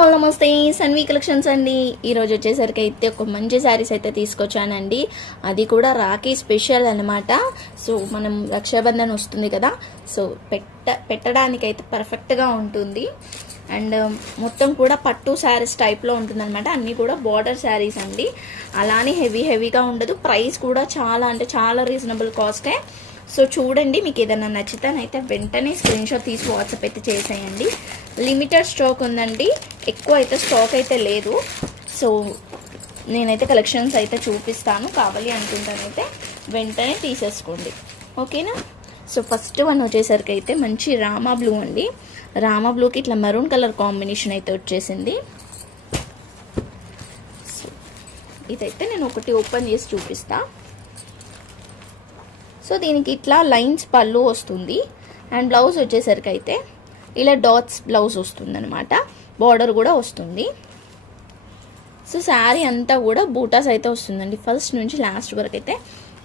All నమస్తే Sanvi collections అండి. ఈరోజు వచ్చేసరికి అయితే ఒక మంచి శారీస్ అయితే తీసుకొచ్చానండి. అది కూడా రాఖీ స్పెషల్ అన్నమాట. సో మనం రక్షాబంధన్ వస్తుంది కదా. సో పెట్ట పెట్టడానికి అయితే పర్ఫెక్ట్గా ఉంటుంది. అండ్ um, మొత్తం కూడా పట్టు శారీస్ టైప్లో ఉంటుంది అనమాట అన్నీ కూడా బార్డర్ శారీస్ అండి. అలానే హెవీ హెవీగా ఉండదు. ప్రైస్ కూడా చాలా అంటే చాలా రీజనబుల్ కాస్టే సో చూడండి మీకు ఏదైనా నచ్చితేనైతే వెంటనే స్క్రీన్ షాట్ తీసి వాట్సాప్ అయితే చేసేయండి. లిమిటెడ్ స్టాక్ ఉందండి. ఎక్కువ అయితే స్టాక్ అయితే లేదు. సో నేనైతే కలెక్షన్స్ అయితే చూపిస్తాను. కావాలి అనుకుంటానైతే వెంటనే తీసేసుకోండి. ఓకేనా? సో ఫస్ట్ వన్ వచ్చేసరికి అయితే మంచి రామా బ్లూ అండి. రామా బ్లూకి ఇట్లా మెరూన్ కలర్ కాంబినేషన్ అయితే వచ్చేసింది. సో ఇదైతే నేను ఒకటి ఓపెన్ చేసి చూపిస్తా. సో దీనికి ఇట్లా లైన్స్ పళ్ళు వస్తుంది అండ్ బ్లౌజ్ వచ్చేసరికి అయితే ఇలా డాట్స్ బ్లౌజ్ వస్తుంది అనమాట బార్డర్ కూడా వస్తుంది. సో శారీ అంతా కూడా బూటాస్ అయితే వస్తుందండి. ఫస్ట్ నుంచి లాస్ట్ వరకు అయితే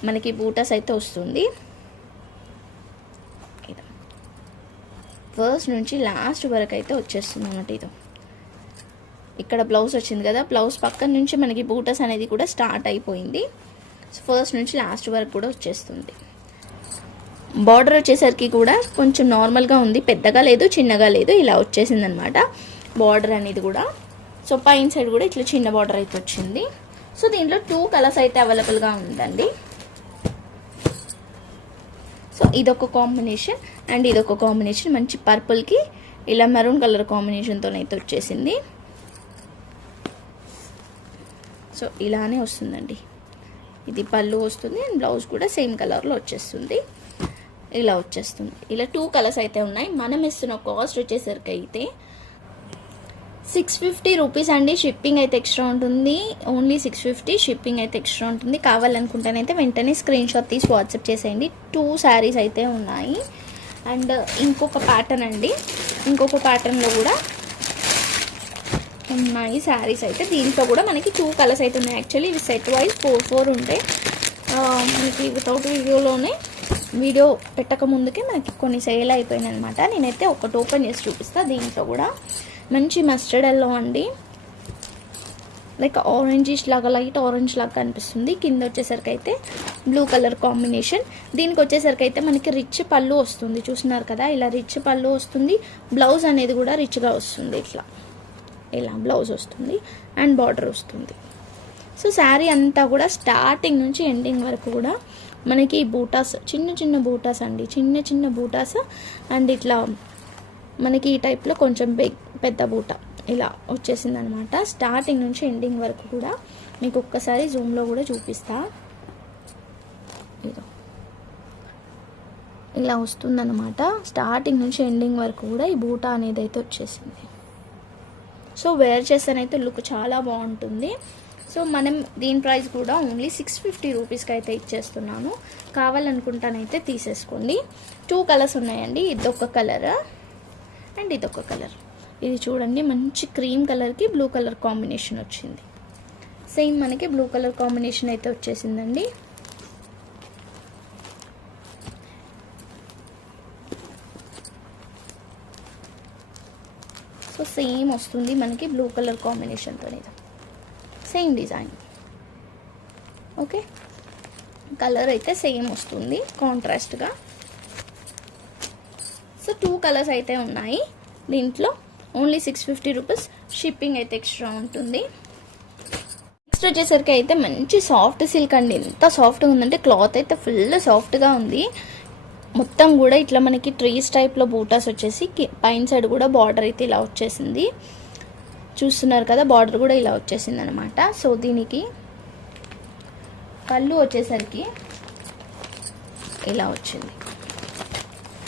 మనకి బూటాస్ అయితే వస్తుంది. ఫస్ట్ నుంచి లాస్ట్ వరకు అయితే వచ్చేస్తుంది అనమాట ఇది. ఇక్కడ బ్లౌజ్ వచ్చింది కదా బ్లౌజ్ పక్కన నుంచి మనకి బూటస్ అనేది కూడా స్టార్ట్ అయిపోయింది. ఫస్ట్ నుంచి లాస్ట్ వరకు కూడా వచ్చేస్తుంది. బార్డర్ వచ్చేసరికి కూడా కొంచెం నార్మల్గా ఉంది. పెద్దగా లేదు చిన్నగా లేదు ఇలా వచ్చేసింది అనమాట బార్డర్ అనేది కూడా. సో పైన సైడ్ కూడా ఇట్లా చిన్న బార్డర్ అయితే వచ్చింది. సో దీంట్లో టూ కలర్స్ అయితే అవైలబుల్గా ఉందండి. సో ఇదొక కాంబినేషన్ అండ్ ఇదొక కాంబినేషన్ మంచి పర్పుల్కి ఇలా మెరూన్ కలర్ కాంబినేషన్తో అయితే వచ్చేసింది. సో ఇలానే వస్తుందండి. ఇది పళ్ళు వస్తుంది అండ్ బ్లౌజ్ కూడా సేమ్ కలర్లో వచ్చేస్తుంది. ఇలా వచ్చేస్తుంది. ఇలా టూ కలర్స్ అయితే ఉన్నాయి. మనం ఇస్తున్న కాస్ట్ వచ్చేసరికి అయితే సిక్స్ ఫిఫ్టీ రూపీస్ అండి. షిప్పింగ్ అయితే ఎక్స్ట్రా ఉంటుంది. ఓన్లీ సిక్స్ ఫిఫ్టీ షిప్పింగ్ అయితే ఎక్స్ట్రా ఉంటుంది. కావాలనుకుంటేనైతే వెంటనే స్క్రీన్ షాట్ తీసి వాట్సాప్ చేసేయండి. టూ శారీస్ అయితే ఉన్నాయి. అండ్ ఇంకొక ప్యాటర్న్ అండి. ఇంకొక ప్యాటర్న్లో కూడా ఉన్నాయి. శారీస్ అయితే దీంట్లో కూడా మనకి టూ కలర్స్ అయితే ఉన్నాయి. యాక్చువల్లీ ఇవి సెట్ వైజ్ ఫోర్ ఫోర్ ఉంటాయి మనకి వితౌట్ వీడియోలోనే వీడియో పెట్టక ముందుకే మనకి కొన్ని సేల్ అయిపోయినాయి అనమాట నేనైతే ఒకటి ఓపెన్ చేసి చూపిస్తాను దీంట్లో కూడా మంచి మస్టర్డ్ ఎల్లో అండి. లైక్ ఆరెంజిష్ లాగా లైట్ ఆరెంజ్ లాగా కనిపిస్తుంది. కింద వచ్చేసరికి అయితే బ్లూ కలర్ కాంబినేషన్ దీనికి వచ్చేసరికి అయితే మనకి రిచ్ పళ్ళు వస్తుంది. చూస్తున్నారు కదా? ఇలా రిచ్ పళ్ళు వస్తుంది. బ్లౌజ్ అనేది కూడా రిచ్గా వస్తుంది ఇట్లా. ఇలా బ్లౌజ్ వస్తుంది అండ్ బార్డర్ వస్తుంది. సో శారీ అంతా కూడా స్టార్టింగ్ నుంచి ఎండింగ్ వరకు కూడా మనకి బూటాస్ చిన్న చిన్న బూటాస్ అండి. చిన్న చిన్న బూటాస్ అండ్ ఇట్లా మనకి ఈ టైప్లో కొంచెం బిగ్ పెద్ద బూట ఇలా వచ్చేసింది అనమాట స్టార్టింగ్ నుంచి ఎండింగ్ వరకు కూడా మీకు ఒక్కసారి జూమ్లో కూడా చూపిస్తా. ఇదో. ఇలా వస్తుందన్నమాట. స్టార్టింగ్ నుంచి ఎండింగ్ వరకు కూడా ఈ బూట అనేది అయితే వచ్చేసింది. సో వేర్ చేస్తేనైతే లుక్ చాలా బాగుంటుంది. సో మనం దీని ప్రైస్ కూడా ఓన్లీ సిక్స్ ఫిఫ్టీ రూపీస్కి అయితే ఇచ్చేస్తున్నాను. కావాలనుకుంటానైతే తీసేసుకోండి. టూ కలర్స్ ఉన్నాయండి. ఇదొక కలర్ అండ్ ఇదొక కలర్. ఇది చూడండి మంచి క్రీమ్ కలర్కి బ్లూ కలర్ కాంబినేషన్ వచ్చింది. సేమ్ మనకి బ్లూ కలర్ కాంబినేషన్ అయితే వచ్చేసిందండి. సేమ్ వస్తుంది మనకి బ్లూ కలర్ కాంబినేషన్తో ఇది. సేమ్ డిజైన్ ఓకే కలర్ అయితే సేమ్ వస్తుంది కాంట్రాస్ట్గా సో టూ కలర్స్ అయితే ఉన్నాయి. దీంట్లో only six fifty rupees shipping అయితే ఎక్స్ట్రా ఉంటుంది. నెక్స్ట్ వచ్చేసరికి అయితే మంచి సాఫ్ట్ సిల్క్ అండి. ఎంత సాఫ్ట్గా ఉందంటే క్లాత్ అయితే ఫుల్ సాఫ్ట్గా ఉంది. మొత్తం కూడా ఇట్లా మనకి ట్రీస్ టైప్లో బూటాస్ వచ్చేసి పైన సైడ్ కూడా బార్డర్ అయితే ఇలా వచ్చేసింది. చూస్తున్నారు కదా బార్డర్ కూడా ఇలా వచ్చేసింది అనమాట సో దీనికి కళ్ళు వచ్చేసరికి ఇలా వచ్చింది.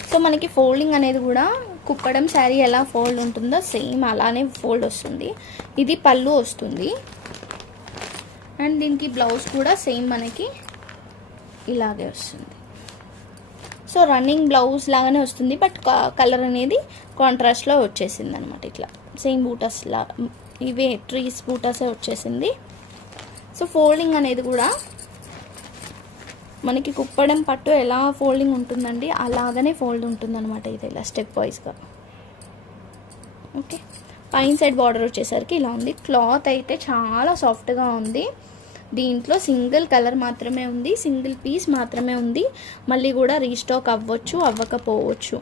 సో మనకి ఫోల్డింగ్ అనేది కూడా కుప్పడం శారీ ఎలా ఫోల్డ్ ఉంటుందో సేమ్ అలానే ఫోల్డ్ వస్తుంది. ఇది పళ్ళు వస్తుంది. అండ్ దీనికి బ్లౌజ్ కూడా సేమ్ మనకి ఇలాగే వస్తుంది. సో రన్నింగ్ బ్లౌజ్ లాగానే వస్తుంది బట్ కలర్ అనేది కాంట్రాస్ట్లో వచ్చేసింది అనమాట ఇట్లా. సేమ్ బూటస్ లా ఇవే ట్రీస్ బూటసే వచ్చేసింది. సో ఫోల్డింగ్ అనేది కూడా మనకి కుప్పడం పట్టు ఎలా ఫోల్డింగ్ ఉంటుందండి అలాగనే ఫోల్డ్ ఉంటుందన్నమాట ఇది ఇలా స్టెప్ వైజ్గా ఓకే పైన సైడ్ బార్డర్ వచ్చేసరికి ఇలా ఉంది. క్లాత్ అయితే చాలా సాఫ్ట్గా ఉంది. దీంట్లో సింగిల్ కలర్ మాత్రమే ఉంది సింగిల్ పీస్ మాత్రమే ఉంది. మళ్ళీ కూడా రీస్టాక్ అవ్వచ్చు అవ్వకపోవచ్చు.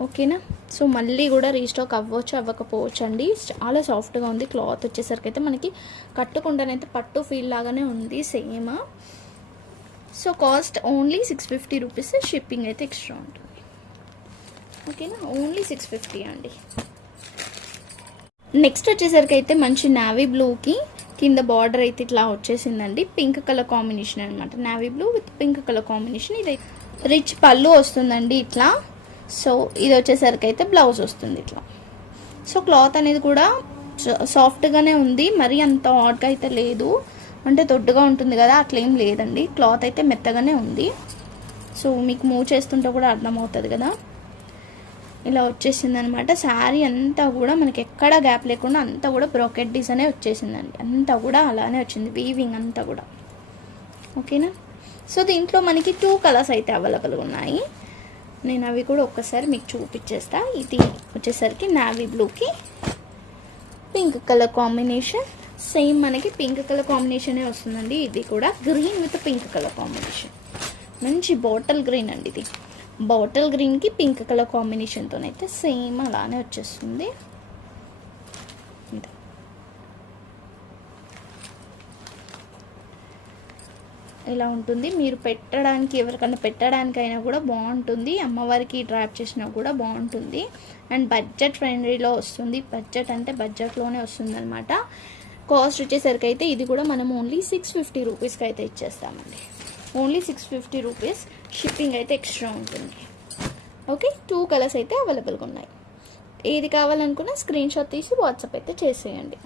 ఓకేనా? సో మళ్ళీ కూడా రీస్టాక్ అవ్వచ్చు అవ్వకపోవచ్చు అండి చాలా సాఫ్ట్గా ఉంది. క్లాత్ వచ్చేసరికి అయితే మనకి కట్టుకుంటానైతే పట్టు ఫీల్ లాగానే ఉంది same. So cost only six fifty rupees. Shipping అయితే ఎక్స్ట్రా ఉంటుంది. ఓకేనా? ఓన్లీ సిక్స్ ఫిఫ్టీ అండి. నెక్స్ట్ వచ్చేసరికి అయితే మంచి నావీ బ్లూకి కింద బార్డర్ అయితే ఇట్లా వచ్చేసిందండి. పింక్ కలర్ కాంబినేషన్ అనమాట navy blue with pink colour combination. ఇది రిచ్ పళ్ళు వస్తుందండి ఇట్లా. సో ఇది వచ్చేసరికి అయితే బ్లౌజ్ వస్తుంది ఇట్లా. సో క్లాత్ అనేది కూడా సాఫ్ట్గానే ఉంది. మరి అంత హాట్గా అయితే లేదు. అంటే దొడ్డుగా ఉంటుంది కదా అట్లా ఏం లేదండి. క్లాత్ అయితే మెత్తగానే ఉంది. సో మీకు మూవ్ చేస్తుంటే కూడా అర్థమవుతుంది కదా. ఇలా వచ్చేసింది అనమాట శారీ అంతా కూడా మనకి ఎక్కడ గ్యాప్ లేకుండా అంతా కూడా బ్రోకెట్ డిజైనే వచ్చేసిందండి. అంతా కూడా అలానే వచ్చింది. వీవింగ్ అంతా కూడా. ఓకేనా? సో దీంట్లో మనకి టూ కలర్స్ అయితే అవైలబుల్గా ఉన్నాయి. నేను అవి కూడా ఒక్కసారి మీకు చూపించేస్తా ఇది వచ్చేసరికి నావీ బ్లూకి పింక్ కలర్ కాంబినేషన్ సేమ్ మనకి పింక్ కలర్ కాంబినేషనే వస్తుందండి. ఇది కూడా green with pink colour combination మంచి బాటిల్ గ్రీన్ అండి ఇది. బాటిల్ గ్రీన్కి పింక్ కలర్ కాంబినేషన్తోనైతే సేమ్ అలానే వచ్చేస్తుంది. ఇలా ఉంటుంది. మీరు పెట్టడానికి ఎవరికైనా పెట్టడానికైనా కూడా బాగుంటుంది. అమ్మవారికి డ్రాప్ చేసినా కూడా బాగుంటుంది. అండ్ బడ్జెట్ ఫ్రెండ్లీలో వస్తుంది. బడ్జెట్ అంటే బడ్జెట్లోనే వస్తుంది అనమాట కాస్ట్ వచ్చేసరికి అయితే ఇది కూడా మనం ఓన్లీ సిక్స్ ఫిఫ్టీ రూపీస్కి అయితే ఇచ్చేస్తామండి. Only six fifty rupees shipping అయితే ఎక్స్ట్రా ఉంటుంది. ఓకే? టూ కలర్స్ అయితే అవైలబుల్గా ఉన్నాయి. ఏది కావాలనుకున్నా స్క్రీన్ షాట్ తీసి వాట్సాప్ అయితే చేసేయండి.